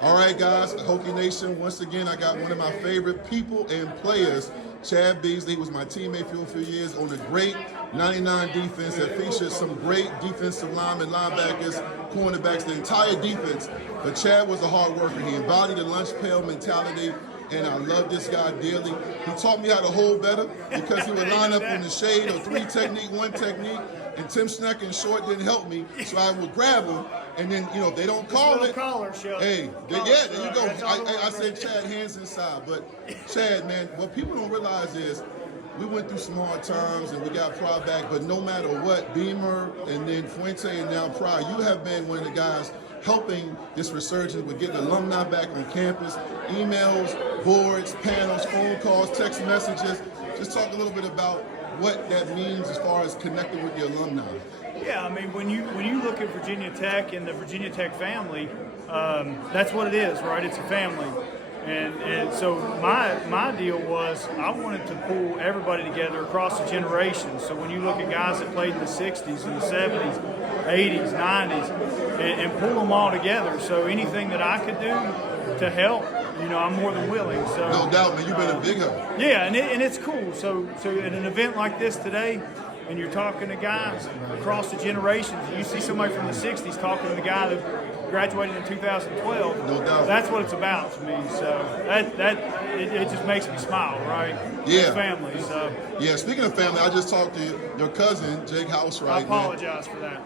All right, guys, Hokie Nation, once again, I got one of my favorite people and players, Chad Beasley. He was my teammate for a few years on a great 99 defense that featured some great defensive linemen, linebackers, cornerbacks, the entire defense. But Chad was a hard worker. He embodied the lunch pail mentality, and I love this guy dearly. He taught me how to hold better because he would line up in the shade or 3 technique, 1 technique, and Tim Schnecker in short didn't help me, so I would grab him, and then, if they don't call it, hey, there you go. I said, Chad, hands inside. But Chad, man, what people don't realize is we went through some hard times, and we got Pry back, but no matter what, Beamer and then Fuente and now Pry, you have been one of the guys helping this resurgence with getting alumni back on campus, emails, boards, panels, phone calls, text messages. Just talk a little bit about what that means as far as connecting with the alumni. Yeah, I mean, when you look at Virginia Tech and the Virginia Tech family, that's what it is, right? It's a family. And so my deal was I wanted to pull everybody together across the generations. So when you look at guys that played in the 60s and the 70s, 80s, 90s, and pull them all together. So anything that I could do to help, I'm more than willing. So no doubt, man, you've been a big help. Yeah, and it's cool. So at an event like this today, and you're talking to guys across the generations, you see somebody from the 60s talking to the guy that graduated in 2012. No doubt. That's what it's about to me. So it just makes me smile, right? Yeah. It's family. So yeah. Speaking of family, I just talked to your cousin Jake Housewright. I apologize for that.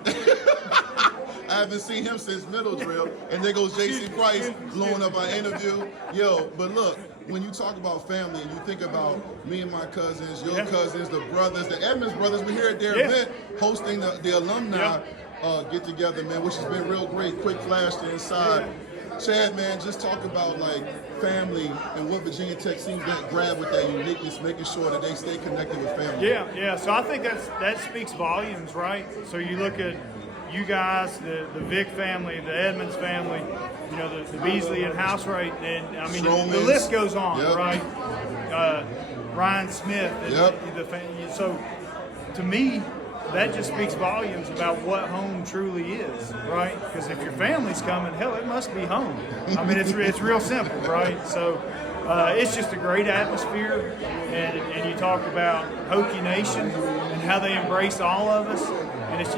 I haven't seen him since middle drill, and there goes J.C. Price blowing up our interview. Yo, but look, when you talk about family and you think about me and my cousins, your cousins, the brothers, the Edmonds brothers, we're here at their event hosting the alumni get together, man, which has been real great. Quick flash to inside. Chad, man, just talk about like family and what Virginia Tech seems to grab with that uniqueness, making sure that they stay connected with family. Yeah. So I think that speaks volumes, right? So you look at you guys, the Vic family, the Edmonds family, the Beasley and Housewright, and I mean the list goes on, right? Ryan Smith, so to me, that just speaks volumes about what home truly is, right? Because if your family's coming, hell, it must be home. I mean, it's real simple, right? So it's just a great atmosphere, and you talk about Hokie Nation and how they embrace all of us. And it's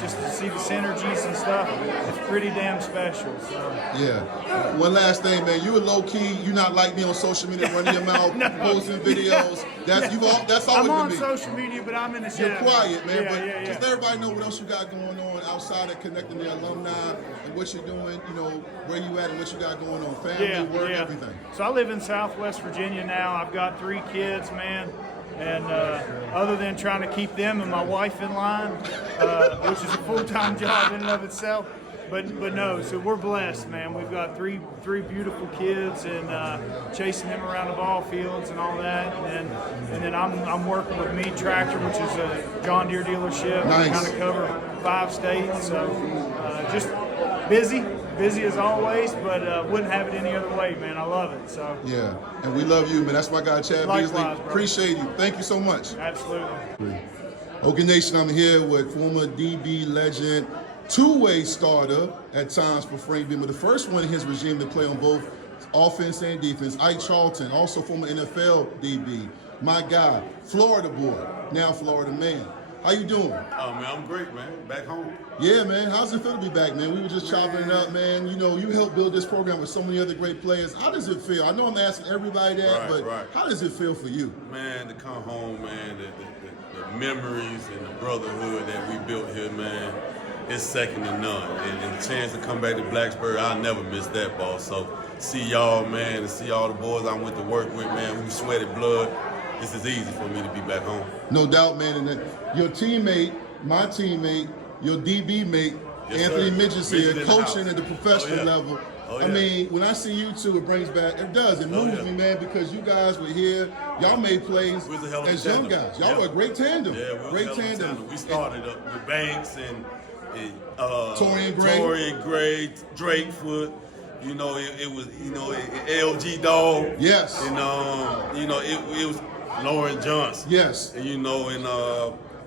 just to see the synergies and stuff, it's pretty damn special. So. Yeah. One last thing, man. You were low-key, you not like me on social media, running your mouth, posting videos. That's always I'm on been me. Social media, but I'm in the shadow. You're quiet, man. Yeah. Just let everybody know what else you got going on outside of connecting the alumni and what you're doing, where you at and what you got going on, family, work, everything. So I live in Southwest Virginia now. I've got 3 kids, man. And other than trying to keep them and my wife in line, which is a full-time job in and of itself, but no. So we're blessed, man. We've got three beautiful kids, and chasing them around the ball fields and all that. And then I'm working with Mead Tractor, which is a John Deere dealership. Nice. We kind of cover 5 states, so just busy as always, but wouldn't have it any other way, man. I love it. So yeah, and we love you, man. That's my guy, Chad Beasley. Bro. Appreciate you. Thank you so much. Absolutely. Hokie Nation, I'm here with former DB legend, 2-way starter at times for Frank Beamer. The first one in his regime to play on both offense and defense. Ike Charlton, also former NFL DB. My guy, Florida boy, now Florida man. How you doing? Oh, man, I'm great, man. Back home. Yeah, man. How's it feel to be back, man? We were just chopping it up, man. You helped build this program with so many other great players. How does it feel? I know I'm asking everybody that, but how does it feel for you? Man, to come home, man, the memories and the brotherhood that we built here, man, it's second to none. And the chance to come back to Blacksburg, I'll never miss that, boss. So see y'all, man, and see all the boys I went to work with, man, we sweated blood. This is easy for me to be back home. No doubt, man. And then your teammate, my teammate, your DB mate, Anthony Midget here, coaching at the professional level. I mean, when I see you two, it brings back, it moves me, man, because you guys were here. Y'all made plays as young guys. Y'all were a great tandem. Yeah, we were a great tandem. We started up with Banks and Torian Gray, Drakefoot. It was, LG Dog. Yes. And, it was Lauren Johnson. Yes. And, and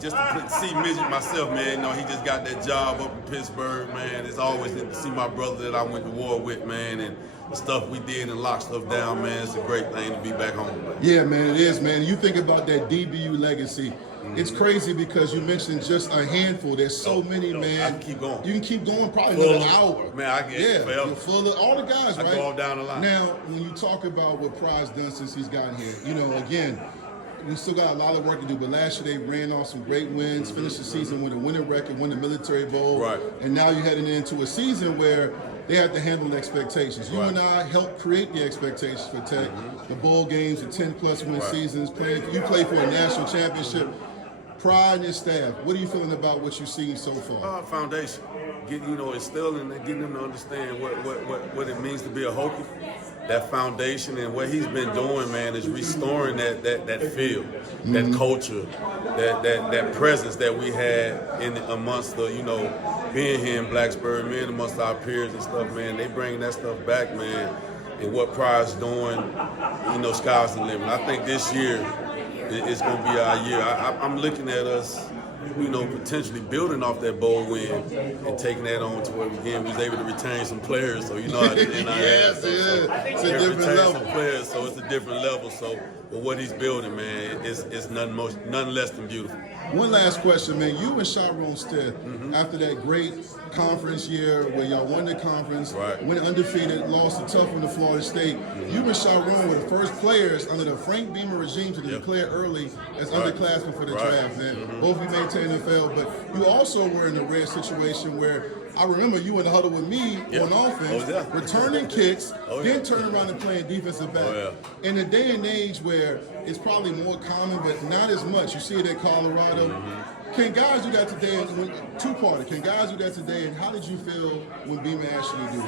just to see Midget myself, man, you know, he just got that job up in Pittsburgh, man. It's always good to see my brother that I went to war with, man, and the stuff we did and lock stuff down, man. It's a great thing to be back home. Yeah, man, it is, man. You think about that DBU legacy. It's crazy because you mentioned just a handful. There's so many, man. I can keep going. You can keep going probably another hour. Man, I get forever. You're full of all the guys, right? I go all down the line. Now, when you talk about what Pry's done since he's gotten here, you know, again, we still got a lot of work to do, but last year they ran off some great wins, finished the season with a winning record, won the Military Bowl. Right. And now you're heading into a season where they have to handle the expectations. You and I helped create the expectations for Tech. The bowl games, the 10-plus win seasons. You play for a national championship. Pry and his staff, what are you feeling about what you've seen so far? Foundation. Instilling and getting them to understand what it means to be a Hokie. That foundation and what he's been doing, man, is restoring that feel, that culture, that presence that we had amongst the, being here in Blacksburg, being amongst our peers and stuff, man. They bring that stuff back, man. And what Pry's doing, sky's the limit. I think this year it's going to be our year. I'm looking at us, potentially building off that bowl win and taking that on to where we was able to retain some players. So how the NIL Yes, it's a different level. Some players, so it's a different level. So, but what he's building, man, is none less than beautiful. One last question, man. You and Sharon Stead, after that great conference year where y'all won the conference, went undefeated, lost a tough one to Florida State. You and Sharon were the first players under the Frank Beamer regime to declare early as underclassmen for the draft, man. Both of you made to NFL, but you also were in a rare situation where I remember you in the huddle with me on offense, returning kicks, then turning around and playing defensive back. In a day and age where it's probably more common, but not as much. You see it at Colorado. Can guys do that today? Two-parter. Can guys do that today? And how did you feel when Beam asked you to do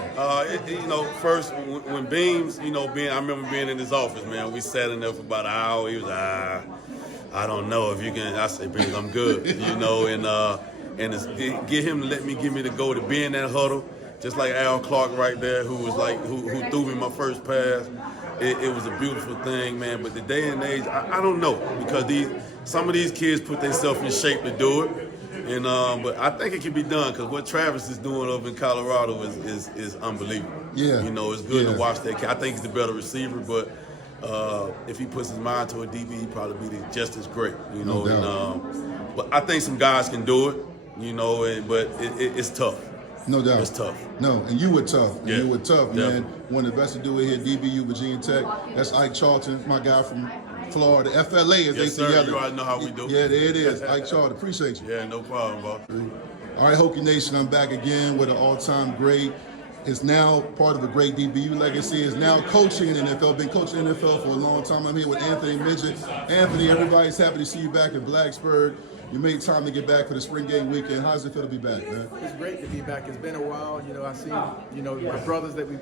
that? First when Beams, I remember being in his office, man. We sat in there for about an hour. He was I don't know if you can. I said, Beams, I'm good, and get him to give me the go to be in that huddle, just like Al Clark right there, who threw me my first pass. It was a beautiful thing, man. But the day and age, I don't know, because some of these kids put themselves in shape to do it, and but I think it can be done, because what Travis is doing over in Colorado is unbelievable. Yeah, it's good to watch that kid. I think he's the better receiver, but if he puts his mind to a DB, he'd probably be just as great. No doubt. But I think some guys can do it. But it's tough. No doubt. It's tough. No, and you were tough. Yeah. You were tough, man. One of the best to do it here, DBU, Virginia Tech. That's Ike Charlton, my guy from Florida. FLA, as they say. Yes, sir. You already know how we do. Yeah, there it is. Ike Charlton. Appreciate you. Yeah, no problem, boss. All right, Hokie Nation, I'm back again with an all-time great. Is now part of a great DBU legacy, is now coaching in the NFL, been coaching in the NFL for a long time. I'm here with Anthony Midget. Anthony, everybody's happy to see you back in Blacksburg. You made time to get back for the spring game weekend. How does it feel to be back, man? It's great to be back. It's been a while. I see, my brothers that we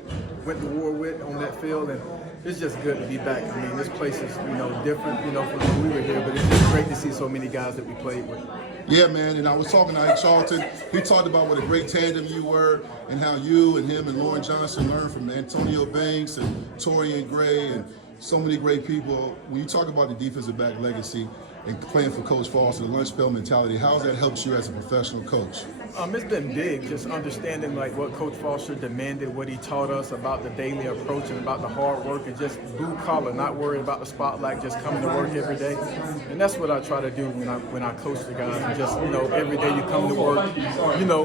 went to war with on that field, and it's just good to be back. I mean, this place is, different, from when we were here, but it's just great to see so many guys that we played with. Yeah, man, and I was talking to Ike Charlton. He talked about what a great tandem you were and how you and him and Lauren Johnson learned from Antonio Banks and Torian Gray and so many great people. When you talk about the defensive back legacy and playing for Coach Foster, the lunch pail mentality, how has that helped you as a professional coach? It's been big, just understanding what Coach Foster demanded, what he taught us about the daily approach and about the hard work and just blue collar, not worried about the spotlight, just coming to work every day. And that's what I try to do when I coach the guys. And just, every day you come to work,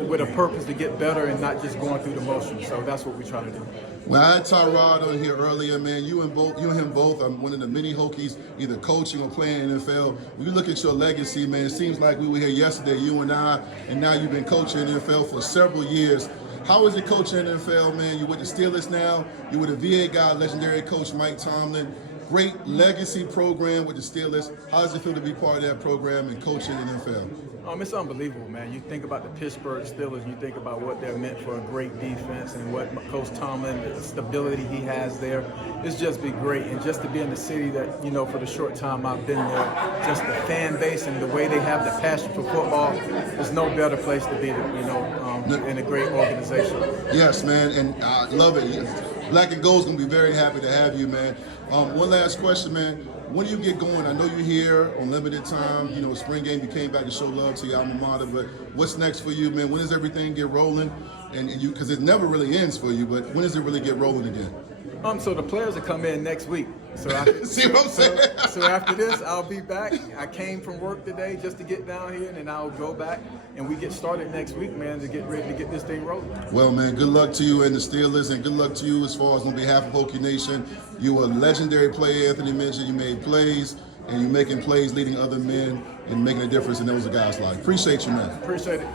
with a purpose to get better and not just going through the motions. So that's what we try to do. When I had Tyrod on here earlier, man, you and him both, I'm one of the many Hokies, either coaching or playing in the NFL. When you look at your legacy, man, it seems like we were here yesterday, you and I, and now you've been coaching in the NFL for several years. How is it coaching in the NFL, man? You're with the Steelers now. You're with a VA guy, legendary coach Mike Tomlin. Great legacy program with the Steelers. How does it feel to be part of that program and coaching in the NFL? It's unbelievable, man. You think about the Pittsburgh Steelers, you think about what they're meant for a great defense and what Coach Tomlin, the stability he has there. It's just been great. And just to be in the city that, for the short time I've been there, just the fan base and the way they have the passion for football, there's no better place to be, in a great organization. Yes, man, and I love it. Black and Gold's going to be very happy to have you, man. One last question, man. when do you get going? I know you're here on limited time. You know, spring game, you came back to show love to your alma mater, but what's next for you, man? When does everything get rolling? And you, because it never really ends for you, but when does it really get rolling again? So the players will come in next week. So See what I'm saying? So after this, I'll be back. I came from work today just to get down here, and then I'll go back, and we get started next week, man, to get ready to get this thing rolling. Well, man, good luck to you and the Steelers, and good luck to you as far as on behalf of Hokie Nation. You were a legendary player, Anthony mentioned. You made plays, and you're making plays leading other men and making a difference in those guys' lives. Appreciate you, man. Appreciate it.